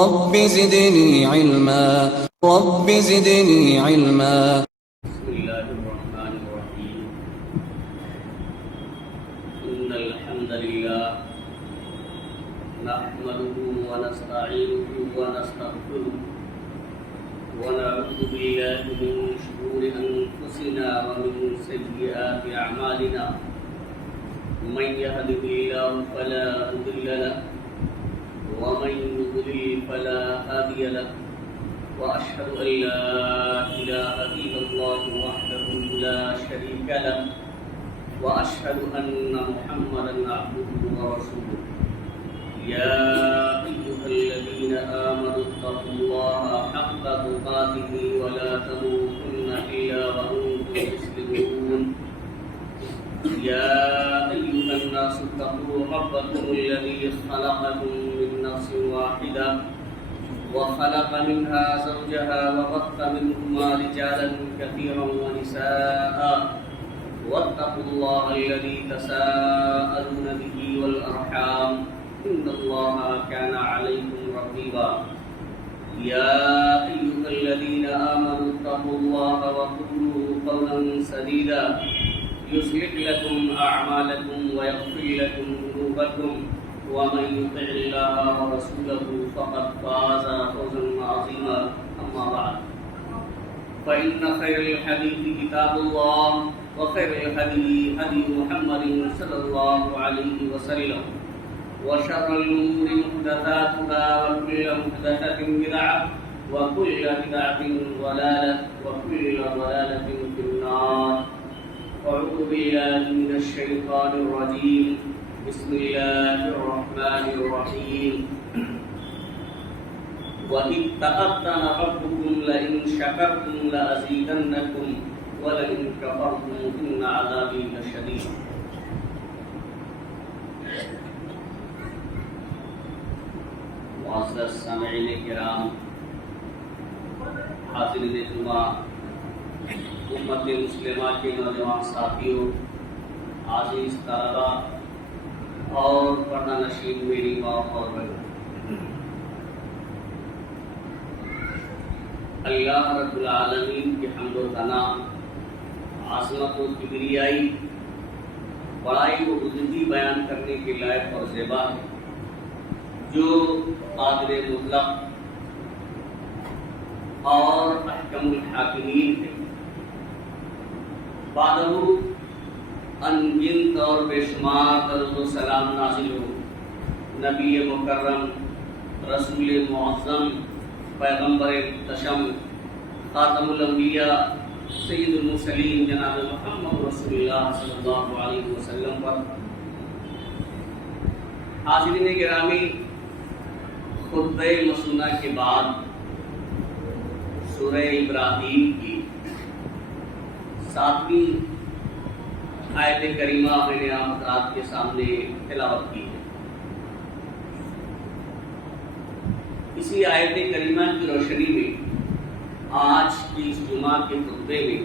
رب زدني علما رب زدني علما. بسم الله الرحمن الرحيم. إن الحمد لله نحمده ونستعينه ونستغفره ونعوذ بالله من شرور أنفسنا ومن سيئات أعمالنا. من يهده الله فلا مضل له ومن يضلل فلا هادي له. وأشهد أن لا إله إلا الله وحده لا شريك له وأشهد أن محمدا عبده ورسوله. يا أيها الذين آمنوا اتقوا الله حق تقاته ولا تموتن إلا وأنتم مسلمون. يا أيها الناس اتقوا ربكم الذي خلقكم من نفس واحدة وخلق منها زوجها وبث منهما رجالا كثيرا ونساء واتقوا الله الذي تساءلون به والأرحام إن الله كان عليكم رقيبا. يا أيها الذين آمنوا اتقوا الله وقولوا قولا سديدا يصلح لكم أعمالكم ويغفر لكم ذنوبكم ومن يطع الله ورسوله فقد فاز فوزا عظيما. أما بعد فإن خير الحديث كتاب الله وخير الهدي هدي محمد صلى الله عليه وسلم وشر الأمور محدثاتها وكل محدثة بدعة وكل بدعة ضلالة وكل ضلالة في النار. أعوذ بالله من الشيطان الرجيم. بسم الله الرحمن الرحيم. وَإِذْ تَأَذَّنَ رَبُّكُمْ لَئِنْ شَكَرْتُمْ لَأَزِيدَنَّكُمْ وَلَئِنْ كَفَرْتُمْ إِنَّ عَذَابِي لَشَدِيدٌ. معزز سامعین کرام، حاضرین جمعہ، امت مسلمہ کے نوجوان ساتھیوں، عزیز طلبہ اور پردہ نشین میری ماں اور بہنوں، اللہ رب العالمین کی حمد و ثنا، عظمت و کبریائی، بڑائی و بزرگی بیان کرنے کے لائق اور زیبا ہے، جو قادر مطلق اور احکم الحاکمین ہے. بعدہ انگنت اور بے شمار درود و سلام نازل ہو نبی مکرم، رسول معظم، پیغمبر تشم، خاتم الانبیاء، سید المرسلین جناب محمد رسول اللہ صلی اللہ علیہ وسلم پر. حاضرین گرامی، خطبہ مسنہ کے بعد سورہ ابراہیم کی 7ویں آیت کریمہ میں نے آپ حضرات کے سامنے تلاوت کی ہے. اسی آیت کریمہ کی روشنی میں آج کی اس جمعہ کے خطبے میں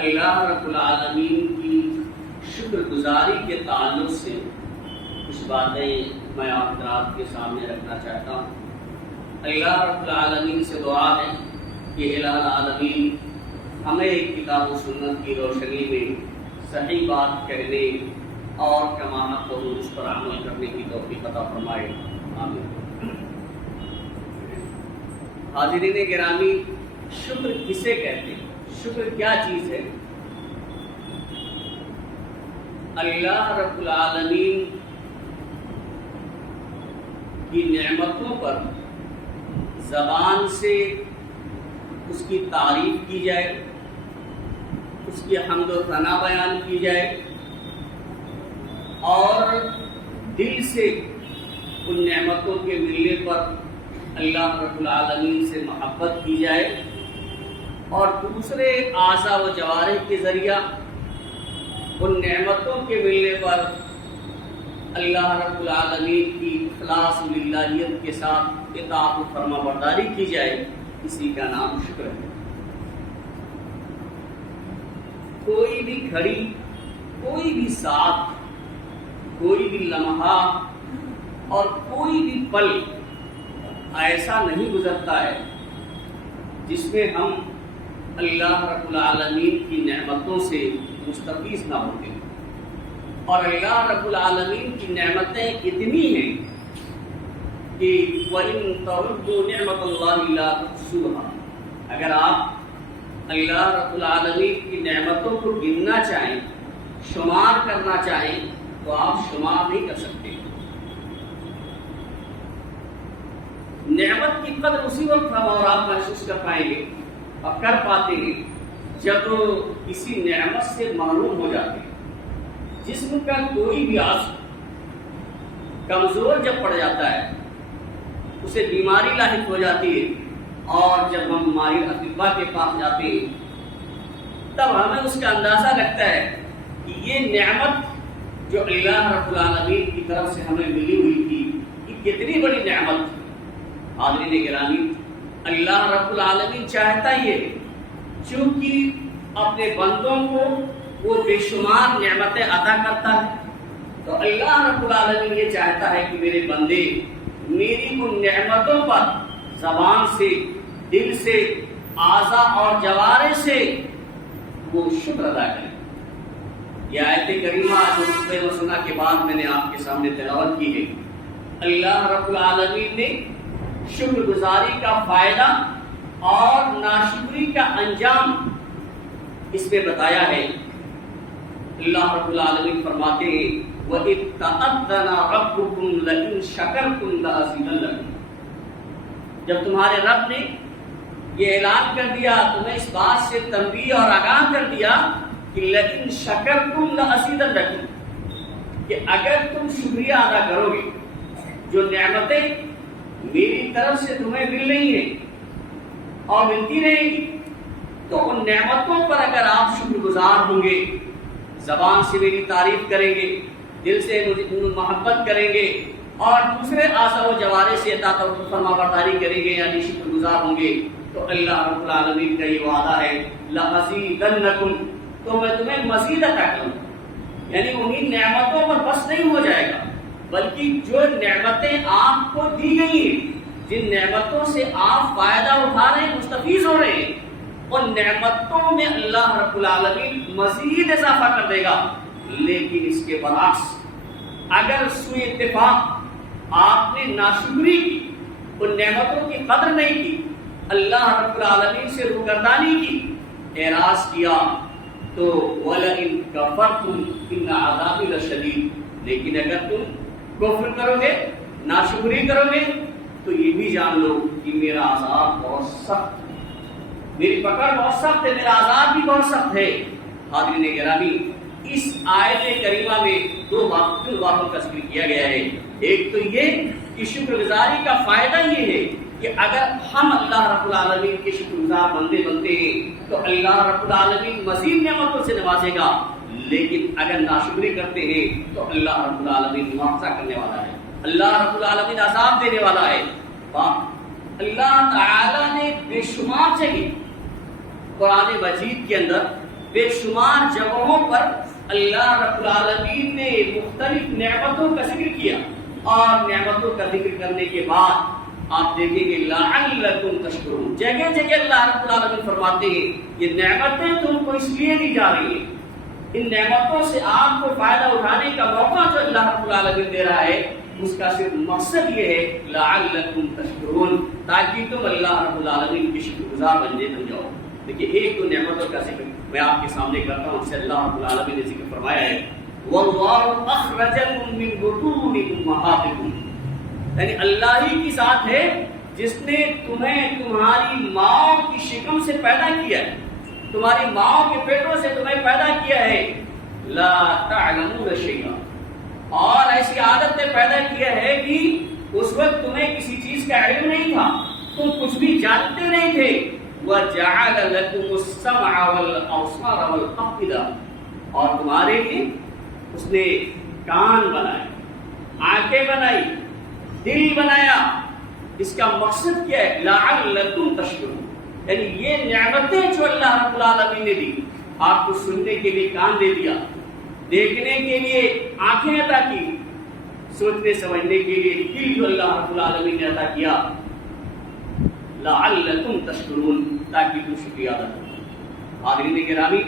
اللہ رب العالمین کی شکر گزاری کے تعلق سے کچھ باتیں میں آپ حضرات کے سامنے رکھنا چاہتا ہوں. اللہ رب العالمین سے دعا ہے کہ الہ العالمین ہمیں کتاب و سنت کی روشنی میں صحیح بات کہنے اور کما حق و اس پر عمل کرنے کی توفیق عطا فرمائے. آمین. حاضرین گرامی، شکر کسے کہتے ہیں؟ شکر کیا چیز ہے؟ اللہ رب العالمین کی نعمتوں پر زبان سے اس کی تعریف کی جائے، اس کی حمد و ثنا بیان کی جائے، اور دل سے ان نعمتوں کے ملنے پر اللہ رب العالمین سے محبت کی جائے، اور دوسرے اعضاء و جوارح کے ذریعہ ان نعمتوں کے ملنے پر اللہ رب العالمین کی اخلاص و للہیت کے ساتھ اطاعت و فرما برداری کی جائے. اسی کا نام شکر ہے. کوئی بھی گھڑی، کوئی بھی ساتھ، کوئی بھی لمحہ اور کوئی بھی پل ایسا نہیں گزرتا ہے جس میں ہم اللہ رب العالمین کی نعمتوں سے مستفیض نہ ہوتے. اور اللہ رب العالمین کی نعمتیں اتنی ہیں کہ وَإِن تَعُدُّوا نِعْمَةَ اللَّهِ لَا تُحْصُوهَا، اگر آپ اللہ رب العالمین کی نعمتوں کو گننا چاہیں، شمار کرنا چاہیں، تو آپ شمار نہیں کر سکتے. نعمت کی قدر اسی وقت ہم اور آپ محسوس کر پائیں گے اور کر پاتے ہیں جب کسی نعمت سے محروم ہو جاتے ہیں. جسم کا کوئی بھی عضو کمزور جب پڑ جاتا ہے، اسے بیماری لاحق ہو جاتی ہے، اور جب ہم ماہر اطباء کے پاس جاتے ہیں تب ہمیں اس کا اندازہ لگتا ہے کہ یہ نعمت جو اللہ رب العالمین کی طرف سے ہمیں ملی ہوئی تھی یہ کتنی بڑی نعمت تھی. حاضرین گرامی، اللہ رب العالمین چاہتا ہی ہے، چونکہ اپنے بندوں کو وہ بے شمار نعمتیں عطا کرتا ہے، تو اللہ رب العالمین یہ چاہتا ہے کہ میرے بندے میری ان نعمتوں پر زبان سے، دل سے، اعضاء اور جوارح سے وہ شکر ادا کریں. یہ آیت کریمہ جو سورہ مسنہ کے بعد میں نے آپ کے سامنے تلاوت کی ہے، اللہ رب العالمین نے شکر گزاری کا فائدہ اور ناشکری کا انجام اس میں بتایا ہے. اللہ رب العالمین فرماتے ہیں وَإِذْ تَأَذَّنَ رَبُّكُمْ لَئِن شَكَرْتُمْ لَأَزِيدَنَّكُمْ، جب تمہارے رب نے یہ اعلان کر دیا، تمہیں اس بات سے تنبیہ اور آگاہ کر دیا کہ لَئِن شَكَرْتُمْ لَأَزِيدَنَّكُمْ، کہ اگر تم شکریہ ادا کرو گے، جو نعمتیں میری طرف سے تمہیں مل رہی ہیں اور ملتی رہیں گی، تو ان نعمتوں پر اگر آپ شکر گزار ہوں گے، زبان سے میری تعریف کریں گے، دل سے مجھے محبت کریں گے، اور دوسرے اعضاء و جوارح سے اطاعت و فرما برداری کریں گے، یعنی شکر گزار ہوں گے، تو اللہ رب العالمین کا یہ وعدہ ہے لَأَزِيدَنَّكُمْ، تو میں تمہیں مزید عطا کروں. یعنی انہی نعمتوں پر بس نہیں ہو جائے گا، بلکہ جو نعمتیں آپ کو دی گئی ہیں، جن نعمتوں سے آپ فائدہ اٹھا رہے ہیں، مستفیض ہو رہے ہیں، ان نعمتوں میں اللہ رب العالمین مزید اضافہ کر دے گا. لیکن اس کے برعکس اگر سوء اتفاق آپ نے ناشکری کی، ان نعمتوں کی قدر نہیں کی، اللہ رب العالمین سے روگردانی کی، اعراض کیا، تو وَلَئِن كَفَرْتُمْ إِنَّ عَذَابِي لَشَدِيدٌ، لیکن اگر تم کفر کرو گے، ناشکری کرو گے، تو یہ بھی جان لو کہ میرا عذاب بہت سخت ہے، میری پکڑ بہت سخت ہے، میرا عذاب بھی بہت سخت ہے. حاضرین گرامی، اس آیت کریمہ میں دو باتوں کا ذکر کیا گیا ہے. ایک تو یہ کہ شکر گزاری کا فائدہ یہ ہے کہ اگر ہم اللہ رب العالمین کے شکر گزار بندے بنتے ہیں تو اللہ رب العالمین مزید نعمتوں سے نوازے گا. لیکن اگر ناشکری کرتے ہیں تو اللہ رب العالمین مواخذہ کرنے والا ہے، اللہ رب العالمین عذاب دینے والا ہے. اللہ تعالی نے بے شمار جگہ قرآن مجید کے اندر بے شمار جگہوں پر اللہ رب العالمین نے مختلف نعمتوں کا ذکر کیا، اور نعمتوں کا ذکر کرنے کے بعد آپ دیکھیں گے لعلکم تشکرون، جگہ جگہ اللہ رب العالمین فرماتے ہیں یہ نعمتیں تم کو اس لیے دی جا رہی ہیں، ان نعمتوں سے آپ کو فائدہ اٹھانے کا موقع جو اللہ رب العالمین دے رہا ہے، اس کا صرف مقصد یہ ہے لعلکم تشکرون، تاکہ تم اللہ رب العالمین کے شکر گزار بن جاؤ. دیکھیے ایک تو نعمتوں کا ذکر میں آپ کے سامنے کرتا ہوں، اس سے اللہ رب العالمین نے ذکر فرمایا ہے وَاللَّهُ أَخْرَجَكُم مِّن بُطُونِ أُمَّهَاتِكُم، یعنی اللہ ہی کی ذات ہے جس نے تمہیں تمہاری ماں کی شکم سے پیدا کیا ہے، تمہاری ماں کے پیٹوں سے تمہیں پیدا کیا ہے. لا تعلمون شیئا، اور ایسی عادت نے پیدا کیا ہے کہ اس وقت تمہیں کسی چیز کا علم نہیں تھا، تم کچھ بھی جانتے نہیں تھے. وَجَعَلَ لَكُمُ السَّمْعَ وَالْأَبْصَارَ وَالْأَفْئِدَةَ، اور تمہارے لیے اس نے کان بنائے، آنکھیں بنائی، دل بنایا. اس کا مقصد کیا ہے؟ لَعَلَّكُمْ تَشْكُرُونَ، یعنی یہ نعمتیں جو اللہ رب العالمین نے دی، آپ کو سننے کے لیے کان دے دیا، دیکھنے کے لیے آنکھیں عطا کی، سوچنے سمجھنے کے لیے دل جو اللہ رب العالمین نے عطا کیا، لعلکم تشکرون، تاکہ تم شکریہ ادا کرو۔ حاضرین گرامی،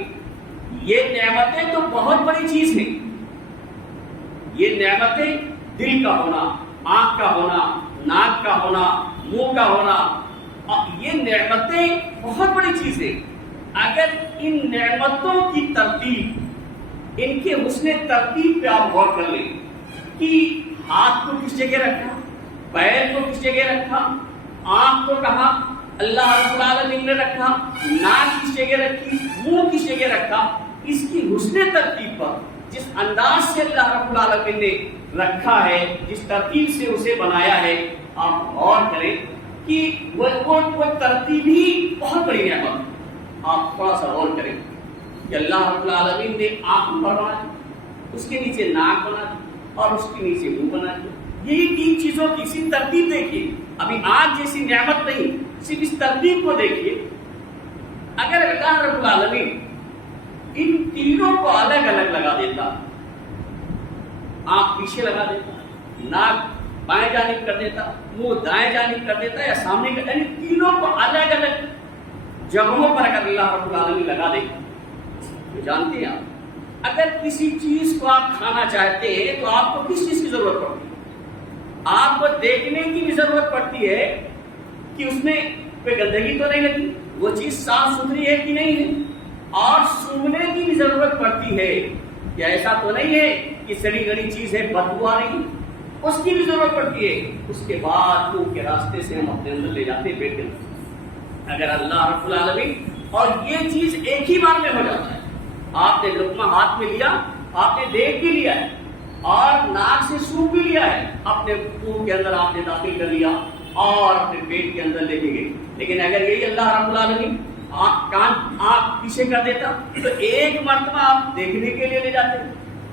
یہ نعمتیں تو بہت بڑی چیز ہیں۔ یہ نعمتیں دل کا ہونا، آنکھ کا ہونا، ناک کا ہونا، منہ کا ہونا، یہ نعمتیں بہت بڑی چیزیں۔ اگر ان نعمتوں کی ترتیب، ان کے حسن ترتیب پہ آپ غور کر لیں کہ ہاتھ کو کس جگہ رکھا، پیر کو کس جگہ رکھا، آنکھ کو کہاں اللہ رب العالمین نے رکھا، ناک کس جگہ رکھی، منہ کس جگہ رکھا، اس کی حسن ترتیب پر جس انداز سے اللہ رب العالمین نے رکھا ہے، جس ترتیب سے اسے بنایا ہے، آپ غور کریں کہ وہ ترتیب ہی بہت بڑی نعمت۔ آپ تھوڑا سا غور کریں کہ اللہ رب العالمین نے آنکھ بنا دی، اس کے نیچے ناک بنا دی اور اس کے نیچے منہ بنا دیا۔ یہی تین چیزوں کی صرف ترتیب دیکھیے، ابھی آنکھ جیسی نعمت نہیں، صرف اس ترتیب کو دیکھیے۔ اگر اللہ رب العالمین ان تینوں کو الگ الگ لگا دیتا، آنکھ پیچھے لگا دیتا، ناک بائیں جانب کر دیتا، منہ دائیں جانب کر دیتا یا سامنے کر، یعنی تینوں کو الگ الگ جگہوں پر اگر اللہ رب العالمین لگا دے تو جانتے ہیں آپ، اگر کسی چیز کو آپ کھانا چاہتے ہیں تو آپ کو کس چیز کی ضرورت پڑتی ہے؟ آپ کو دیکھنے کی بھی ضرورت پڑتی ہے کہ اس میں کوئی گندگی تو نہیں لگی، وہ چیز صاف ستھری ہے کہ نہیں ہے، اور سونگنے کی بھی ضرورت پڑتی ہے کہ ایسا تو نہیں ہے کہ سڑی گڑی چیز ہے بدبو آ رہی، اس کی بھی ضرورت پڑتی ہے۔ اس کے بعد منہ کے راستے سے ہم اپنے اندر لے جاتے ہیں پیٹ کے اندر۔ اگر اللہ رب العالمین، اور یہ چیز ایک ہی بار میں ہو جاتا ہے، آپ نے لقمہ ہاتھ میں لیا، آپ نے دیکھ بھی لیا ہے اور ناک سے سونگ بھی لیا ہے، اپنے منہ کے اندر آپ نے داخل کر لیا اور اپنے پیٹ کے اندر لے کے گئے۔ لیکن اگر یہی اللہ رب العالمین آنکھ پیچھے کر دیتا تو ایک مرتبہ آپ دیکھنے کے لیے لے جاتے،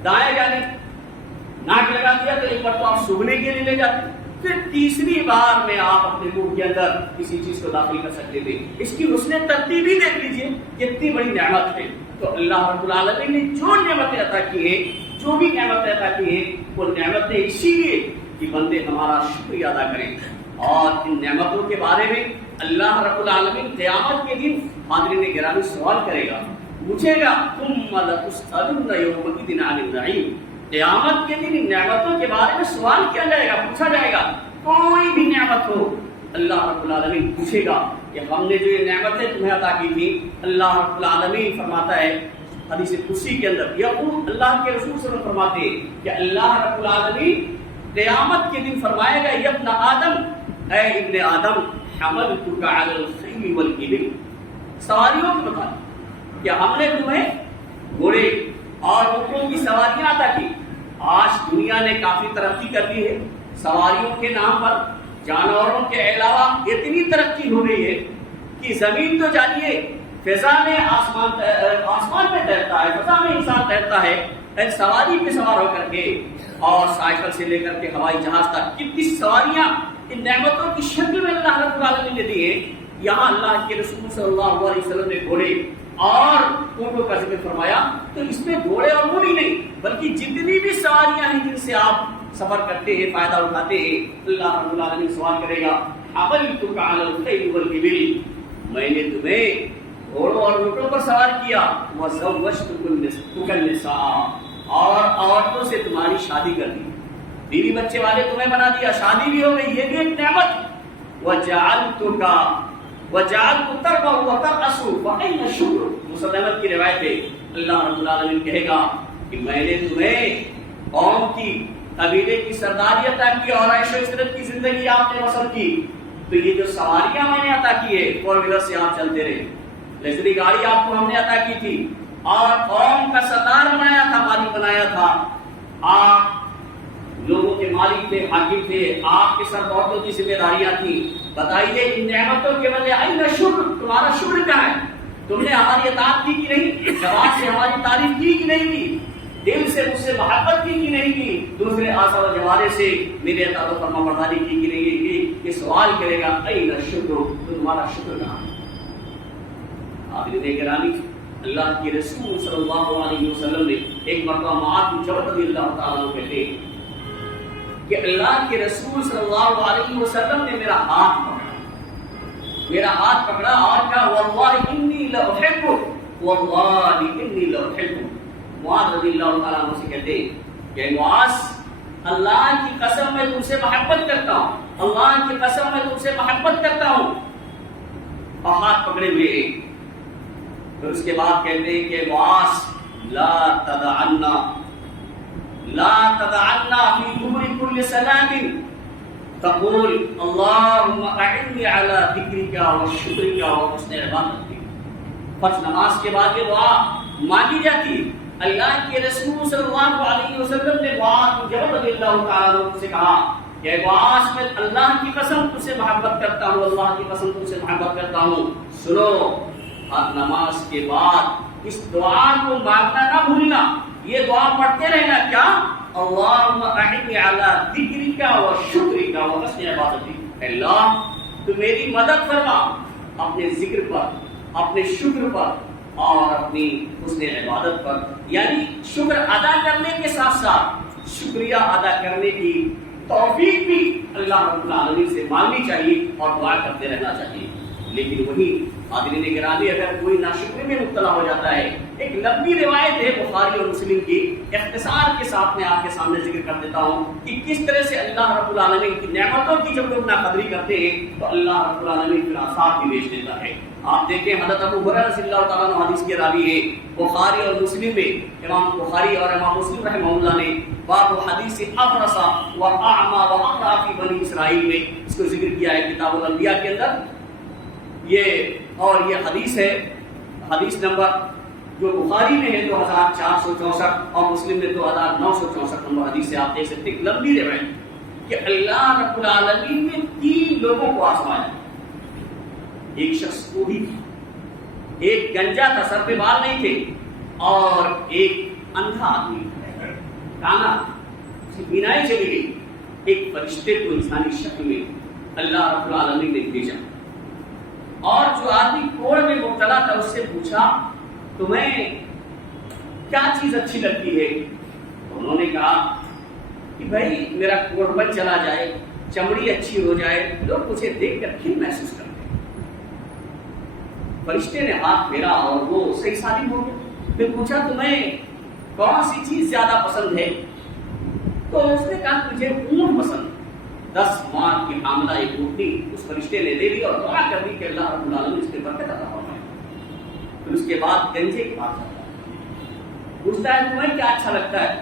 دائیں جانب ناک لگا دیا تو ایک مرتبہ آپ سونگنے کے لیے لے جاتے، پھر تیسری بار میں آپ اپنے منہ کے اندر کسی چیز کو داخل کر سکتے تھے۔ اس کی حسن ترتیب ہی دیکھ لیجیے، کتنی بڑی نعمت ہے۔ تو اللہ رب العالمین نے جو نعمتیں عطا کی ہیں، جو بھی نعمتیں عطا کی ہیں، وہ نعمتیں اسی لیے کہ بندے ہمارا شکریہ ادا کریں۔ اور ان نعمتوں کے بارے میں اللہ رب العالمین قیامت کے دن حاضرین گرامی سوال کرے گا، پوچھے گا، ثم لتسألن یومئذ عن النعیم۔ قیامت کے دن ان نعمتوں کے بارے میں سوال کیا جائے گا، پوچھا جائے گا۔ کوئی بھی نعمت ہو، اللہ رب العالمین پوچھے گا کہ ہم نے جو یہ نعمتیں تمہیں عطا کی تھی، اللہ رب العالمین فرماتا ہے حدیث قدسی کے اندر، یقول اللہ کے رسول صلی اللہ علیہ وسلم فرماتے ہیں کہ اللہ رب العالمین قیامت کے دن فرمائے گا، یا ابن آدم، اے ابن آدم، حملتک علی الخیل والابل، سواریوں کے متعلق کہ ہم نے تمہیں گھوڑے اور اونٹوں کی سواریاں عطا کی۔ آج دنیا نے کافی ترقی کر لی ہے، سواریوں کے نام پر جانوروں کے علاوہ اتنی ترقی ہو گئی ہے کہ زمین تو جانیے، فضا میں آسمان میں تیرتا ہے، فضا میں انسان تیرتا ہے، سواری پہ سوار ہو کر کے، اور سائیکل سے لے کر کے ہوائی جہاز تک کتنی سواریاں ان نعمتوں کی شکل میں اللہ رب العالمین نے دی ہے۔ یہاں اللہ کے رسول صلی اللہ علیہ وسلم نے گھوڑے اور اونٹوں کا ذکر فرمایا، تو اس میں گھوڑے اور اونٹ ہی نہیں بلکہ جتنی بھی سواریاں ہیں جن سے آپ سفر کرتے ہیں، فائدہ اٹھاتے ہیں، اللہ رب العالمین سوال کرے گا، حملتک علی الخیل والابل، میں نے تمہیں گھوڑوں اور اونٹوں پر سوار کیا، وزوجتک النساء، اور عورتوں سے تمہاری شادی کر دی، بیوی بچے والے تمہیں بنا دیا، شادی بھی ہو گئی، یہ بھی ایک نعمت۔ وجعلتک تربع وترأس فأين الشکر، مسلم احمد کی روایت ہے، اللہ رب العالمین کہے گا کہ میں نے تمہیں قوم کی، قبیلے کی سرداری عطا کی اور عیش و عشرت کی زندگی آپ نے بسر کی، تو یہ جو سواریاں میں نے عطا کی ہے، فور ویلر سے آپ چلتے رہے، لگژری گاڑی آپ کو ہم نے عطا کی تھی، اور قوم کا سردار بنایا تھا، مالک بنایا تھا، آپ لوگوں کے مالک تھے، حاکم تھے، آپ کے سر عورتوں کی ذمہ داریاں تھیں۔ بتائیے ان نعمتوں کے بدلے آئندہ شکر، تمہارا شکر کہاں ہے؟ تم نے ہماری اطاعت کی کہ نہیں؟ زبان سے ہماری تعریف کی کہ نہیں کی؟ دل سے مجھ سے محبت کی کہ نہیں کی؟ دوسرے آثار و جوارے سے میرے اطاعت و فرما برداری کی کہ نہیں کی؟ یہ سوال کرے گا، آئندہ شکر، تو تمہارا شکر کہاں ہے؟ حاضرین گرامی، اللہ کے رسول صلی اللہ علیہ وسلم نے ایک مرتبہ معاذ بن جبل رضی اللہ تعالیٰ عنہ کہتے ہیں کہ اللہ کے رسول صلی اللہ علیہ وسلم نے میرا ہاتھ پکڑا میرا ہاتھ پکڑا اور کہا واللہ انی لأحبک واللہ انی لأحبک۔ معاذ رضی اللہ تعالیٰ عنہ سے کہتے ہیں کہ معاذ اللہ کی قسم میں تم سے محبت کرتا ہوں، اللہ کی قسم میں تم سے محبت کرتا ہوں، اور ہاتھ پکڑے ہوئے ہیں۔ پھر اس کے بعد کہتے ہیں کہ معاذ لا تدعنا فی دبر کل صلاۃ تقول اللهم اعني على ذکرک وشکرک وحسن عبادتک۔ فرض نماز کے بعد یہ دعا مانگی جاتی ہے۔ اللہ کے رسول صلی اللہ علیہ وسلم نے معاذ بن جبل رضی اللہ تعالیٰ عنہ سے کہا کہ معاذ میں اللہ کی قسم تم سے محبت کرتا ہوں، اللہ کی قسم تم سے محبت کرتا ہوں، سنو اور نماز کے بعد اس دعا کو مانگنا نہ بھولنا، یہ دعا پڑھتے رہنا۔ کیا؟ اللہم اعنی علی ذکرک و شکرک و حسن عبادتک، اللہ تو میری مدد فرما اپنے ذکر پر، اپنے شکر پر اور اپنی حسن عبادت پر، یعنی شکر ادا کرنے کے ساتھ ساتھ شکریہ ادا کرنے کی توفیق بھی اللہ رب العالمین سے مانگنی چاہیے اور دعا کرتے رہنا چاہیے۔ لیکن وہی حاضرین گرامی، اگر کوئی ناشکری میں مبتلا ہو جاتا ہے، ایک لمبی روایت ہے بخاری اور مسلم کی، اختصار کے ساتھ میں آپ کے سامنے ذکر کر دیتا ہوں کہ کس طرح سے اللہ رب العالمین کی نعمتوں کی جب لوگ ناقدری کرتے ہیں تو اللہ رب العالمین پھر عذاب بھی بھیج دیتا ہے۔ آپ دیکھیں حضرت ابو ہریرہ رضی اللہ تعالیٰ عنہ حدیث کے راوی ہیں، بخاری اور مسلم میں امام بخاری اور امام مسلم رحمہ اللہ نے باب حدیث ابرص و اعمى و اقرع فی بنی اسرائیل میں اس کو ذکر کیا ہے کتاب الانبیاء کے اندر۔ یہ حدیث ہے، حدیث نمبر جو بخاری میں ہے 2464 اور مسلم میں 2964 نمبر حدیث سے آپ دیکھ سکتے ہیں، لمبی روایت کہ اللہ رب العالمین نے 3 لوگوں کو آزمایا۔ ایک شخص کو بھی تھا، ایک گنجا تھا، سر پہ بال نہیں تھے، اور ایک اندھا آدمی کانا، اس کی بینائی چلی گئی۔ ایک فرشتے کو انسانی شکل میں اللہ رب العالمین نے بھیجا، اور جو آدمی کوڑ میں مبتلا تھا اس سے پوچھا تمہیں کیا چیز اچھی لگتی ہے؟ تو انہوں نے کہا کہ بھائی میرا کوڑ بن چلا جائے، چمڑی اچھی ہو جائے، لوگ مجھے دیکھ کر کھل محسوس کرتے ہیں۔ فرشتے نے ہاتھ پھیرا اور وہ صحیح سالم ہو گیا۔ پھر پوچھا تمہیں کون سی چیز زیادہ پسند ہے؟ تو اس نے کہا مجھے اونٹ پسند۔ 10 ماہ کی حاملہ ایک اونٹنی اس فرشتے نے دے دی اور دعا کر دی کہ اللہ رب العالمین اس کے برکت عطا فرمائے۔ پھر اس کے بعد گنجے کے پاس جاتا ہے، پوچھتا ہے تمہیں کیا اچھا لگتا ہے؟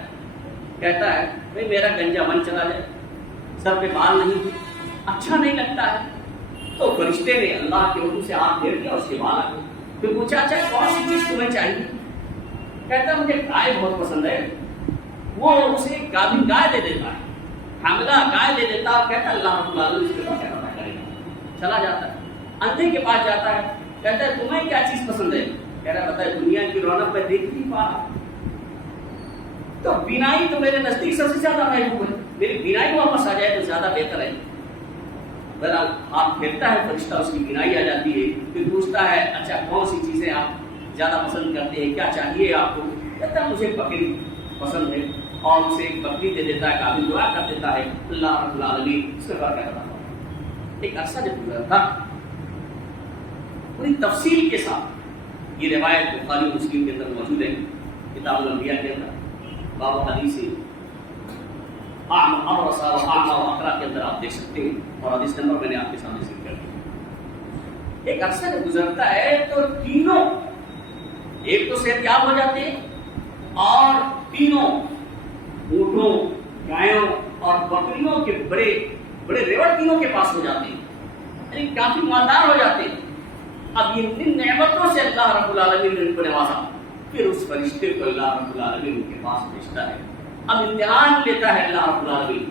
کہتا ہے بھائی میرا گنجا من چلا جائے، سر پہ بال نہیں، اچھا نہیں لگتا ہے۔ تو فرشتے نے اللہ کے حکم سے ہاتھ پھیر دیا، اس کے بال آ گئے۔ پھر پوچھا اچھا کون سی چیز تمہیں چاہیے؟ کہتا ہے مجھے گائے بہت پسند ہے۔ وہ اسے ایک گابن گائے دے دیتا ہے، حاملہ گائے دے دیتا ہے، اور کہتا ہے اللہ رب العالمین اس کے پاس کیا کرے گا، چلا جاتا ہے۔ اندھے کے پاس جاتا ہے، کہتا ہے تمہیں کیا چیز پسند ہے؟ کہہ رہا بتائے دنیا کی رونق میں دیکھ نہیں پا رہا، تو بینائی تو میرے نزدیک سب سے زیادہ محبوب ہے، میری بینائی واپس آ جائے تو زیادہ بہتر ہے۔ بہرحال ہاتھ پھیرتا ہے فرشتہ، اس کی بینائی آ جاتی ہے۔ پھر پوچھتا ہے اچھا کون سی چیزیں آپ زیادہ پسند کرتے ہیں، کیا چاہیے آپ کو؟ کہتا ہے مجھے بکری پسند ہے، اور اسے ایک بکری دے دیتا ہے، کافی دعا کر دیتا ہے اللہ رب العالمین اس سے برکت عطا فرمائے۔ ایک عرصہ جب گزرا تھا، پوری تفصیل کے ساتھ یہ روایت بخاری مسلم کے اندر موجود ہے، کتاب الانبیاء کے اندر باب حدیث ابرص و اعمى و اقرع کے اندر آپ دیکھ سکتے ہیں، اور حدیث نمبر میں نے آپ کے سامنے ذکر کر دیا۔ ایک عرصہ جب گزرتا ہے تو تینوں ایک تو صحتیاب ہو جاتے ہیں، اور تینوں اونٹوں، گایوں اور بکریوں کے بڑے بڑے ریوڑ تینوں کے پاس ہو جاتے ہیں، یعنی کافی مالدار ہو جاتے ہیں۔ اب ان نعمتوں سے اللہ رب العالمین نے ان کو نوازا، پھر اس فرشتے کو اللہ رب العالمین ان کے پاس بھیجتا ہے۔ اب امتحان لیتا ہے اللہ رب العالمین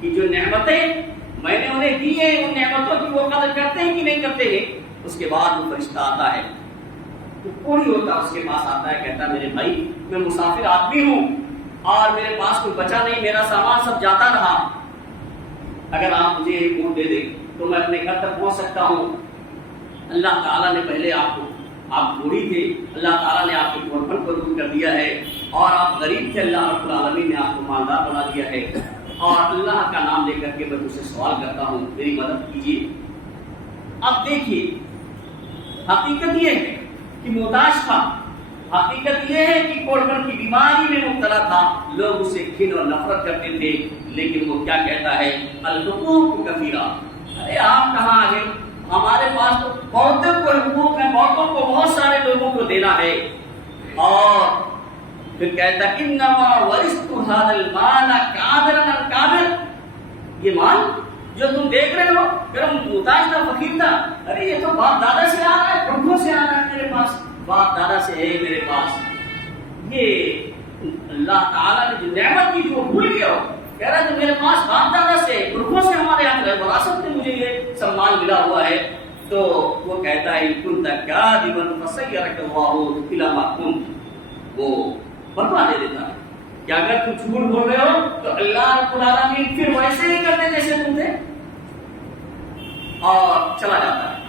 کہ جو نعمتیں میں نے انہیں دی ہیں، ان نعمتوں کی وہ قدر کرتے ہیں کہ نہیں کرتے ہیں۔ اس کے بعد وہ فرشتہ آتا ہے، تو کوئی ہوتا اس کے پاس آتا ہے، کہتا ہے میرے بھائی میں مسافر آدمی ہوں اور میرے پاس کوئی بچا نہیں، میرا سامان سب جاتا رہا، اگر آپ مجھے ایک اونٹ دے دیں تو میں اپنے گھر تک پہنچ سکتا ہوں۔ اللہ تعالیٰ نے پہلے آپ بوڑھی تھے، اللہ تعالیٰ نے آپ کے غربت کو دور کر دیا ہے، اور آپ غریب تھے، اللہ رب العالمین نے آپ کو مالدار بنا دیا ہے، اور اللہ کا نام لے کر کے میں مجھ سے سوال کرتا ہوں میری مدد کیجیے۔ اب دیکھیے حقیقت یہ ہے کہ محتاج تھا، حقیقت یہ ہے کہ کوڑپن کی بیماری میں مبتلا تھا، لوگ اسے گھن اور نفرت کرتے تھے، لیکن وہ کیا کہتا ہے؟ الحقوق کثیرہ، ارے آپ کہاں آ گئے؟ ہمارے پاس تو بہتوں کو حقوق ہیں، بہتوں کو بہت سارے لوگوں کو دینا ہے۔ اور پھر کہتا ہے انما ورثت هذا المال کابرا الکابر، یہ مال جو تم دیکھ رہے ہو، پھر محتاج تھا، فقیر تھا، ارے یہ تو باپ دادا سے آ رہا ہے، پربھوں سے آ رہا ہے میرے پاس، باپ دادا سے ہے میرے پاس۔ یہ اللہ تعالیٰ نے جو نعمت کی وہ بھول گیا ہو، کہہ رہا ہے کہ میرے پاس باپ دادا سے، پربھوں سے ہمارے یہاں ہے، وراثت میں مجھے یہ سامان ملا ہوا ہے۔ تو وہ کہتا ہے کنت کاذبا فسیرک اللہ الی ما کنت، وہ فتویٰ دے دیتا ہے کہ اگر تم جھوٹ بول رہے ہو تو اللہ رب العالمین پھر ویسے ہی کرتے جیسے تم تھے، اور چلا جاتا ہے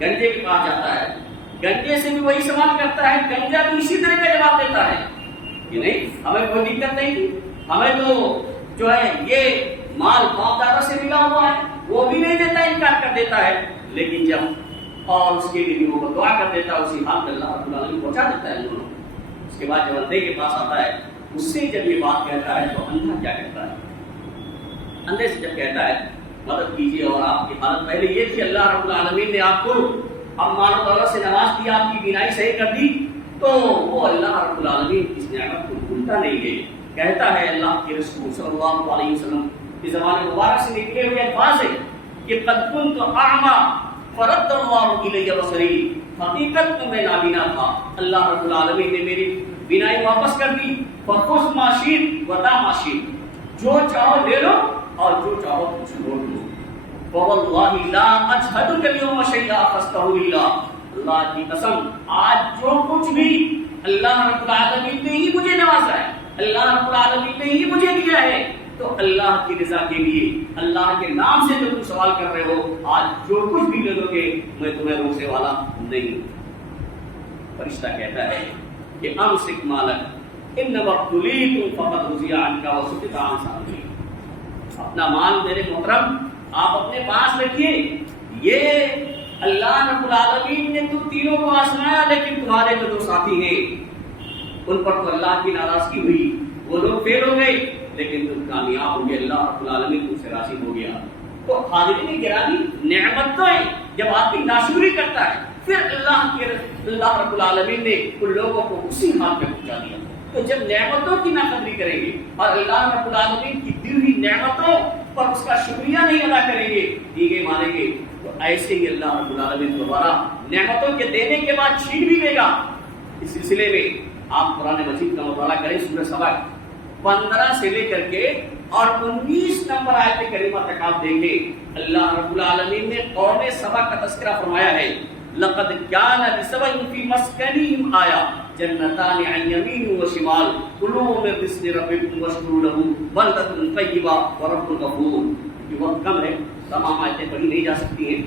گنجے کے پاس جاتا ہے، گنجے سے بھی وہی سوال کرتا ہے، گنجا بھی اسی طرح کا جواب دیتا ہے کہ نہیں ہمیں کوئی دقت نہیں تھی، ہمیں تو جو ہے یہ مال باپ دادا سے ملا ہوا ہے، وہ بھی نہیں دیتا، انکار کر دیتا ہے، لیکن جب اور اس کے لیے وہ دعا کر دیتا ہے، اسی حال میں اللہ رب العالمین پہنچا دیتا ہے دونوں۔ اس کے بعد جب اندھے کے پاس آتا ہے، اس سے جب یہ بات کہتا ہے تو اندھا کیا کہتا ہے؟ اندھے سے جب کہتا ہے مدد کیجیے، اور آپ کی حالت پہلے یہ تھی، اللہ رب العالمین نے آپ کو اب مال و دولت سے نواز دیا، آپ کی بینائی صحیح کر دی، تو وہ اللہ رب العالمین اس نعمت کو بھولتا نہیں ہے۔ کہتا ہے اللہ کے رسول صلی اللہ علیہ وسلم کی زبان مبارک سے نکلے ہوئے الفاظ ہے کہ قد كنت اعمى فرد اللہ الی بصری، حقیقت میں نابینا تھا، اللہ رب العالمین نے میری بینائی واپس کر دی، فخذ ما شئت ودع ما شئت، جو چاہو لے لو اور جو چاہو تم چھوڑ دو، فواللہ لا اجھدک اليوم شیئا اخذتہ الا، اللہ کی قسم آج جو کچھ بھی اللہ رب العالمین نے ہی مجھے نوازا ہے، اللہ رب العالمین نے ہی مجھے دیا ہے، تو اللہ کی رضا کے لیے، اللہ کے نام سے جو تم سوال کر رہے ہو، آج جو کچھ بھی لے لو گے میں تمہیں روکنے والا نہیں ہوں۔ فرشتہ کہتا ہے کہ امسک مالک انما ابتلیتم فقد رضی عنک وسکت عن سائری، اپنا مال میرے محترم آپ اپنے پاس رکھیے، یہ اللہ رب العالمین نے تم تینوں کو آزمایا، لیکن تمہارے جو دو ساتھی ہیں ان پر تو اللہ کی ناراضگی ہوئی، وہ لوگ فیل ہو گئے، لیکن تم کامیاب ہو گئے، اللہ رب العالمین تم سے راضی ہو گیا۔ تو حاضرین گرامی، نعمت تو ہے، جب آدمی ناشکری کرتا ہے پھر اللہ رب العالمین نے ان لوگوں کو اسی حال پہ پہنچا دیا۔ تو جب نعمتوں کی ناقدری کریں گے اور اللہ رب العالمین کی دی ہوئی نعمتوں پر اس کا شکریہ نہیں ادا کریں گے، دیگے مانیں گے، تو ایسے ہی اللہ رب العالمین دوبارہ نعمتوں کے دینے کے بعد چھین بھی لے گا۔ اس سلسلے میں آپ قرآن مجید کا مطالعہ کریں، سورہ سبا 15 سے لے کر کے اور 19 نمبر آیت کریمہ تک آپ دیکھیں، اللہ رب العالمین نے قوم سبا کا تذکرہ فرمایا ہے، لقد كان لسبع في مسكنهم آية جنتان عن يمين وشمال كلوا من رزق ربكم واشكروا له بلدة طيبة ورب غفور۔ یہ وقت کم ہے، تمام آیتیں پڑھی نہیں جا سکتی ہیں،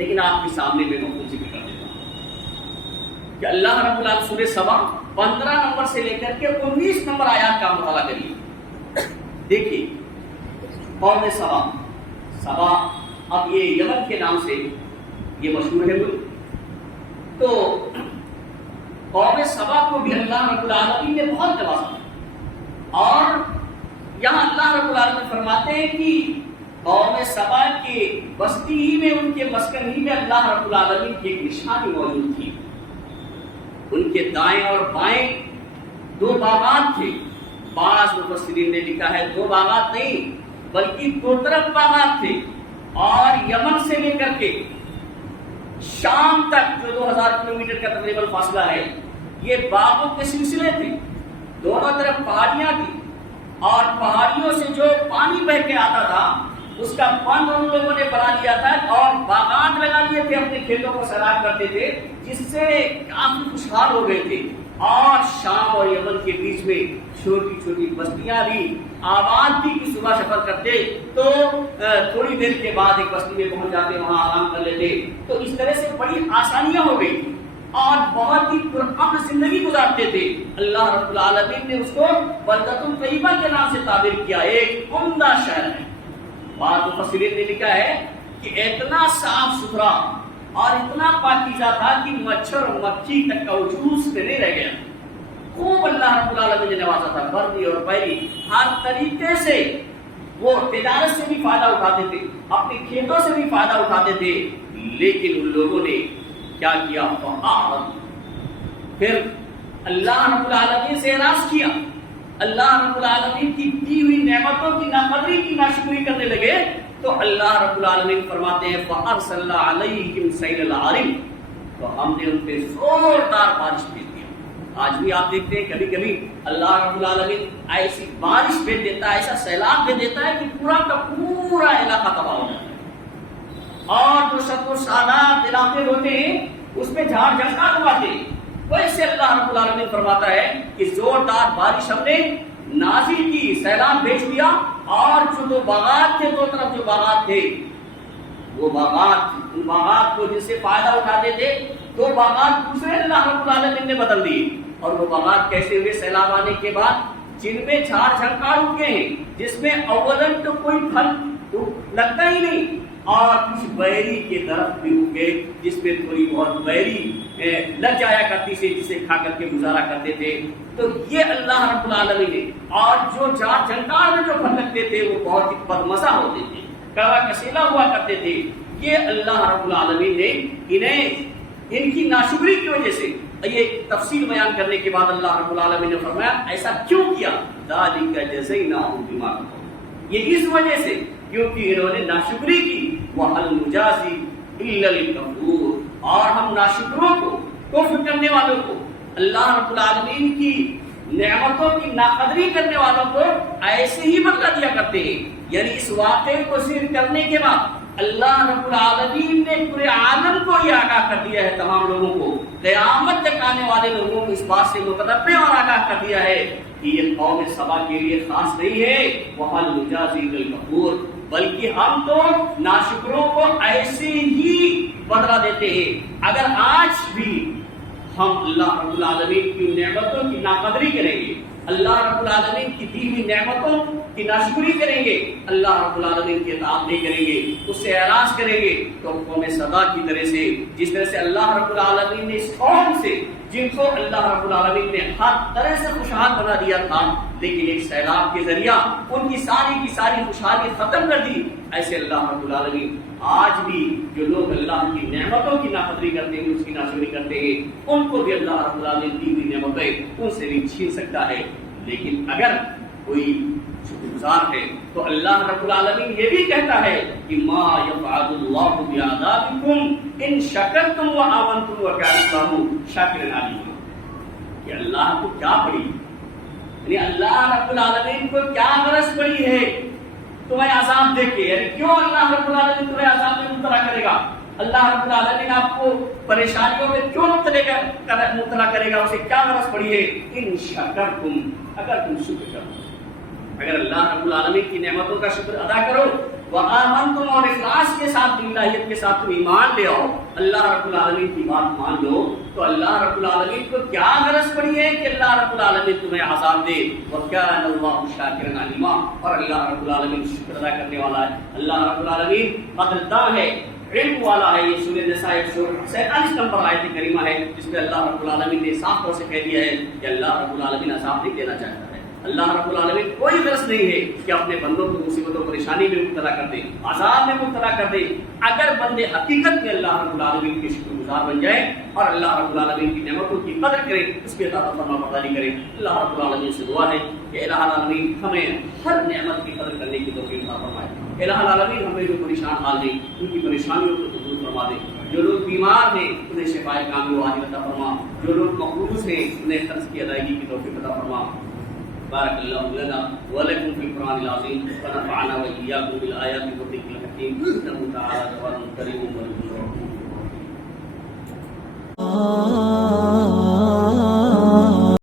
لیکن آپ کے سامنے میں مفہوم ذکر کر دیتا ہوں کہ اللہ رب العالمین سورہ سبا 15 نمبر سے لے کر کے 19 نمبر آیات کا مطالعہ کریے، دیکھیے قوم سبا اب یہ یمن کے نام سے یہ مشہور ہے ملک۔ تو قوم سبا کو بھی اللہ رب العالمین نے بہت نوازا، اور یہاں اللہ رب العالمین فرماتے ہیں کہ قوم سبا کے بستی ہی میں، ان کے مسکن ہی میں اللہ رب العالمین کی ایک نشانی موجود تھی۔ ان کے دائیں اور بائیں 2 باغات تھے، بعض مفسرین نے لکھا ہے 2 باغات نہیں بلکہ 2 طرف باغات تھے، اور یمن سے لے کر کے شام تک جو 2000 کلومیٹر کا تقریباً فاصلہ ہے، یہ باغوں کے سلسلے تھے، دونوں طرف پہاڑیاں تھیں، اور پہاڑیوں سے جو پانی بہ کے آتا تھا اس کا بند ان لوگوں نے بنا لیا تھا، اور باغات لگا لیے تھے، اپنے کھیتوں کو سیراب کرتے تھے، جس سے کافی خوشحال ہو گئے تھے۔ اور شام اور یمن کے بیچ میں چھوٹی چھوٹی بستیاں بھی آباد بھی، کہ صبح سفر کرتے تو تھوڑی دیر کے بعد ایک بستی میں پہنچ جاتے، وہاں آرام کر لیتے، تو اس طرح سے بڑی آسانیاں ہو گئی اور بہت ہی پرامن زندگی گزارتے تھے۔ اللہ رب العالمین نے اس کو بلدۃ طیبہ کے نام سے تعبیر کیا، ایک عمدہ شہر ہے۔ بعض مفسرین نے لکھا ہے کہ اتنا صاف ستھرا اور اتنا پاکیزہ تھا کہ مچھر اور مکھی تک کا وجود اس میں نہیں رہ گیا. خوب اللہ رب العالمین نے نوازا تھا، بردی اور بیری ہر طریقے سے. وہ تجارت سے بھی فائدہ اٹھاتے تھے، اپنے کھیتوں سے بھی فائدہ اٹھاتے تھے، لیکن ان لوگوں نے کیا کیا؟ پھر اللہ رب العالمین سے اعراض کیا، اللہ رب العالمین کی دی ہوئی نعمتوں کی ناقدری کی ناشکری کرنے لگے. تو اللہ رب العالمین فرماتے ہیں فَأَرْسَلْنَا عَلَيْهِمْ سَيْلَ الْعَرِمِ، تو ہم نے ان پہ زوردار بارش بھیج دیا. آج بھی آپ دیکھتے ہیں کبھی کبھی اللہ رب العالمین ایسی بارش بھیج دیتا ہے، ایسا سیلاب بھیج دیتا ہے کہ پورا کا پورا علاقہ تباہ ہو جاتا ہے، اور جو شط و شاداب علاقے ہوتے ہیں اس میں جھاڑ جھنکار اگاتے ہیں. ویسے اللہ رب العالمین فرماتا ہے کہ زوردار بارش ہم نے نازل کی، سیلاب بھیج دیا، اور جو دو باغات تھے، دو طرف جو باغات تھے، وہ باغات، ان باغات کو جن سے فائدہ اٹھاتے تھے، دو باغات دوسرے اللہ رب العالمین نے بدل دیے. اور وہ باغات کیسے ہوئے سیلاب آنے کے بعد؟ جن میں جھاڑ جھنکار اگے ہیں، جس میں اولن تو کوئی پھل تو لگتا ہی نہیں، اور کچھ بیری کے درخت بھی اگے جس میں تھوڑی بہت بیری لگ جایا کرتی تھی، جسے کھا کر کے گزارا کرتے تھے. تو یہ اللہ رب العالمین نے، اور جو جھاڑ جھنکار میں جو پھل لگتے تھے وہ بہت ہی بدمزہ ہوتے تھے، کڑوا کسیلا ہوا کرتے تھے. یہ اللہ رب العالمین نے انہیں ان کی ناشکری کی وجہ سے، یہ تفصیل بیان کرنے کے بعد اللہ رب العالمین نے فرمایا ایسا کیوں کیا؟ ذالک جزیناہم بما کفروا، یہ اس وجہ سے کیونکہ انہوں نے ناشکری کی. وَهَلْ نُجَازِي إِلَّا الْكَفُورَ، اور ہم ناشکروں کو، کفر کرنے والوں کو، اللہ رب العالمین کی نعمتوں کی ناقدری کرنے والوں کو ایسے ہی بدلہ دیا کرتے ہیں. یعنی اس واقعے کو ذکر کرنے کے بعد اللہ رب العالمین نے پورے عالم کو یہ آگاہ کر دیا ہے، تمام لوگوں کو، قیامت تک آنے والے لوگوں کو اس بات سے متنبہ اور آگاہ کر دیا ہے کہ یہ قوم سبا کے لیے خاص نہیں ہے. وَهَلْ نُجَازِي إِلَّا الْكَفُورَ، بلکہ ہم تو ناشکروں کو ایسے ہی بدلہ دیتے ہیں. اگر آج بھی ہم اللہ رب العالمین کی نعمتوں کی ناقدری کریں گے، اللہ رب العالمین کی دی ہوئی نعمتوں کی ناشکری کریں گے، اللہ رب العالمین کی اطاعت نہیں کریں گے، اس سے اعراض کریں گے، تو قوم سبا کی طرح سے، جس طرح سے اللہ رب العالمین نے اس قوم سے، جن کو اللہ رب العالمین نے ہر طرح سے خوشحال بنا دیا تھا، لیکن ایک سیلاب کے ذریعہ ان کی ساری خوشحالی ختم کر دی، ایسے اللہ رب العالمین آج بھی جو لوگ اللہ کی نعمتوں کی ناقدری کرتے ہیں، اس کی ناشکری کرتے ہیں، ان کو بھی اللہ رب العالمین دی ہوئی نعمتیں ان سے بھی چھین سکتا ہے. لیکن اگر کوئی شکر گزار ہے تو اللہ رب العالمین یہ بھی کہتا ہے کہ ما یفعل اللہ بعذابکم ان شکرتم وآمنتم وکان اللہ شاکرا علیما، کہ اللہ کو کیا پڑی، یعنی اللہ رب العالمین کو کیا غرض پڑی ہے تمہیں عذاب دے کے، یعنی کیوں اللہ رب العالمین تمہیں عذاب میں مبتلا کرے گا، اللہ رب العالمین آپ کو پریشانیوں میں کیوں مبتلا کرے گا، اسے کیا غرض پڑی ہے؟ ان شکرتم، اگر تم شکر کرو، اگر اللہ رب العالمین کی نعمتوں کا شکر ادا کرو، وآمنتم، اور اخلاص کے ساتھ، الہیت کے ساتھ تم ایمان لے آؤ، اللہ رب العالمین کی بات مان لو، تو اللہ رب العالمین کو کیا غرض پڑی ہے کہ اللہ رب العالمین تمہیں عذاب دے. وَكَانَ اللَّهُ شَاكِرًا عَلِيمًا، اور اللہ رب العالمین شکر ادا کرنے والا ہے، اللہ رب العالمین قدردان ہے، علم والا ہے. یہ سورہ نساء 147 نمبر آیت کریمہ ہے، جس میں اللہ رب العالمین نے صاف طور سے کہہ دیا ہے کہ اللہ رب العالمین عذاب نہیں دینا چاہتا ہے. اللہ رب العالمین کوئی غرض نہیں ہے کہ اپنے بندوں کو مصیبتوں پریشانی میں مبتلا کر دے، عذاب میں مبتلا کر دے. اگر بندے حقیقت میں اللہ رب العالمین کے شکر گزار بن جائیں اور اللہ رب العالمین کی نعمتوں کی قدر کریں، اس کی اطاعت فرما برداری کریں، اللہ رب العالمین سے دعا ہے کہ الہ العالمین ہمیں ہر نعمت کی قدر کرنے کی توفیق عطا فرمائے. الہ العالمین ہمیں جو پریشان حال ہیں ان کی پریشانیوں کو دور فرما دے، جو لوگ بیمار ہیں انہیں شفائے کامل و عاجل عطا فرما، جو لوگ مقروض ہیں انہیں قرض کی ادائیگی کی توفیق عطا فرما. بارك الله لنا ولكم في القرآن العظيم ونفعنا وإياكم بالآيات والذكر الحكيم إنه تعالى جواد كريم ولي رحيم.